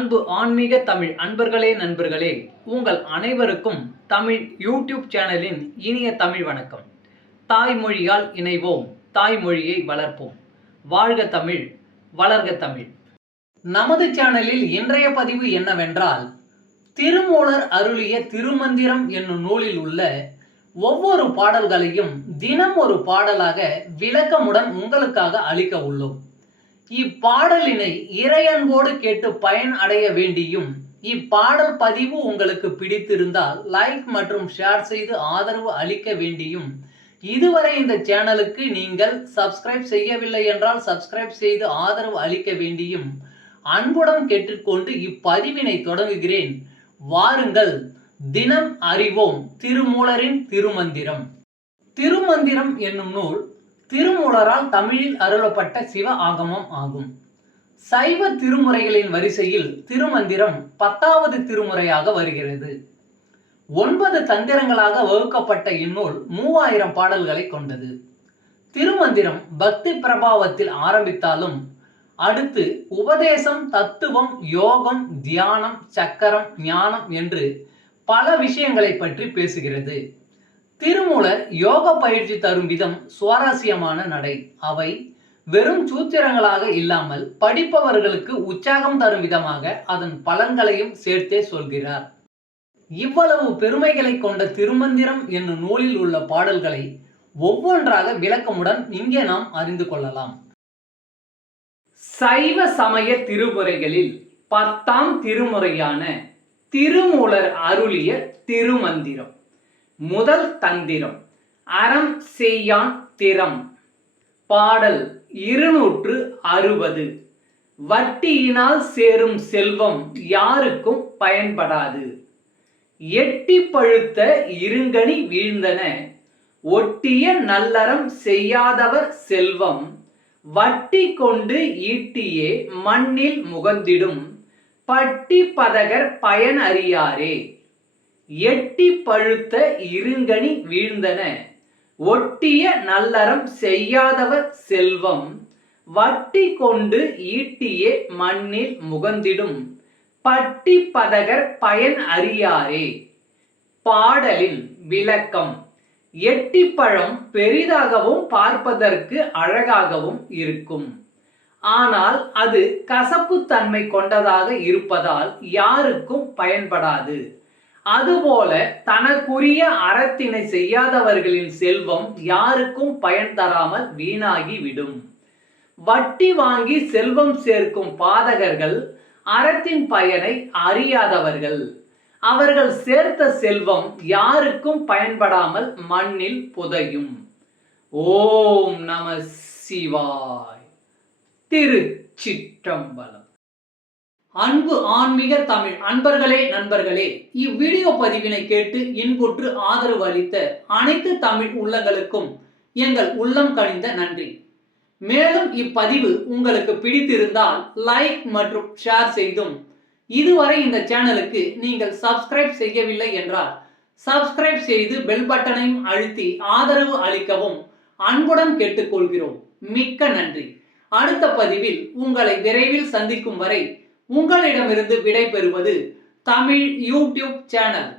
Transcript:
அன்பு ஆன்மீக தமிழ் அன்பர்களே நண்பர்களே, உங்கள் அனைவருக்கும் தமிழ் யூடியூப் சேனலின் இனிய தமிழ் வணக்கம். தாய்மொழியால் இணைவோம், தாய்மொழியை வளர்ப்போம். வாழ்க தமிழ், வளர்க தமிழ். நமது சேனலில் இன்றைய பதிவு என்னவென்றால், திருமூலர் அருளிய திருமந்திரம் என்னும் நூலில் உள்ள ஒவ்வொரு பாடல்களையும் தினம் ஒரு பாடலாக விளக்கமுடன் உங்களுக்காக அளிக்க உள்ளோம். இப்பாடலினை இறையன்போடு கேட்டு பயன் அடைய வேண்டியும், இப்பாடல் பதிவு உங்களுக்கு பிடித்திருந்தால் லைக் மற்றும் ஷேர் செய்து ஆதரவு அளிக்க வேண்டியும், இதுவரை இந்த சேனலுக்கு நீங்கள் சப்ஸ்கிரைப் செய்யவில்லை என்றால் சப்ஸ்கிரைப் செய்து ஆதரவு அளிக்க வேண்டியும் அன்புடன் கேட்டுக்கொண்டு இப்பதிவினை தொடங்குகிறேன். வாருங்கள், தினம் அறிவோம் திருமூலரின் திருமந்திரம். திருமந்திரம் என்னும் நூல் திருமூலரால் தமிழில் அருளப்பட்ட சிவ ஆகமம் ஆகும். சைவ திருமுறைகளின் வரிசையில் திருமந்திரம் 10வது திருமுறையாக வருகிறது. 9 தந்திரங்களாக வகுக்கப்பட்ட இந்நூல் 3000 பாடல்களை கொண்டது. திருமந்திரம் பக்தி பிரபாவத்தில் ஆரம்பித்தாலும் அடுத்து உபதேசம், தத்துவம், யோகம், தியானம், சக்கரம், ஞானம் என்று பல விஷயங்களை பற்றி பேசுகிறது. திருமூலர் யோக பயிற்சி தரும் விதம் சுவாரஸ்யமான நடை. அவை வெறும் சூத்திரங்களாக இல்லாமல் படிப்பவர்களுக்கு உற்சாகம் தரும் விதமாக அதன் பலன்களையும் சேர்த்தே சொல்கிறார். இவ்வளவு பெருமைகளை கொண்ட திருமந்திரம் என்னும் நூலில் உள்ள பாடல்களை ஒவ்வொன்றாக விளக்கமுடன் இங்கே நாம் அறிந்து கொள்ளலாம். சைவ சமய திருமுறைகளில் 10ஆம் திருமுறையான திருமூலர் அருளிய திருமந்திரம். முதல் தந்திரம் அறம் செய்யான் திறம். பாடல் 260. வட்டியினால் சேரும் செல்வம் யாருக்கும் பயன்படாது. எட்டி பழுத்த இருங்கனி வீழ்ந்தன, ஒட்டிய நல்லறம் செய்யாதவர் செல்வம் வட்டி கொண்டு ஈட்டியே மண்ணில் முகந்திடும், பட்டி பதகர் பயன் அறியாரே. எட்டி பழுத்த இருங்கனி வீழ்ந்தன, ஒட்டிய நல்லறம் செய்யாதவர் செல்வம் வட்டி கொண்டு ஈட்டியே மண்ணில் முகந்திடும், பட்டி பதகர் பயன் அறியாரே. பாடலின் விளக்கம். எட்டிப்பழம் பெரிதாகவும் பார்ப்பதற்கு அழகாகவும் இருக்கும். ஆனால் அது கசப்பு தன்மை கொண்டதாக இருப்பதால் யாருக்கும் பயன்படாது. அதுபோல தனக்குரிய அறத்தினை செய்யாதவர்களின் செல்வம் யாருக்கும் பயன் தராமல் வீணாகி விடும். வட்டி வாங்கி செல்வம் சேர்க்கும் பாதகர்கள் அறத்தின் பயனை அறியாதவர்கள். அவர்கள் சேர்த்த செல்வம் யாருக்கும் பயன்படாமல் மண்ணில் புதையும். ஓம் நம சிவாய். திருச்சிற்றம்பலம். அன்பு ஆன்மீக தமிழ் அன்பர்களே நண்பர்களே, இவ்வீடியோ பதிவினை கேட்டு இன்புற்று ஆதரவு அளித்த அனைத்து தமிழ் உள்ளங்களுக்கும் எங்கள் உள்ளம் கனிந்த நன்றி. மேலும் இப்பதிவு உங்களுக்கு பிடித்திருந்தால் லைக் மற்றும் ஷேர் செய்தும், இதுவரை இந்த சேனலுக்கு நீங்கள் சப்ஸ்கிரைப் செய்யவில்லை என்றால் சப்ஸ்கிரைப் செய்து பெல் பட்டனையும் அழுத்தி ஆதரவு அளிக்கவும் அன்புடன் கேட்டுக்கொள்கிறோம். மிக்க நன்றி. அடுத்த பதிவில் உங்களை விரைவில் சந்திக்கும் வரை உங்களிடமிருந்து விடை பெறுவது தமிழ் யூடியூப் சேனல்.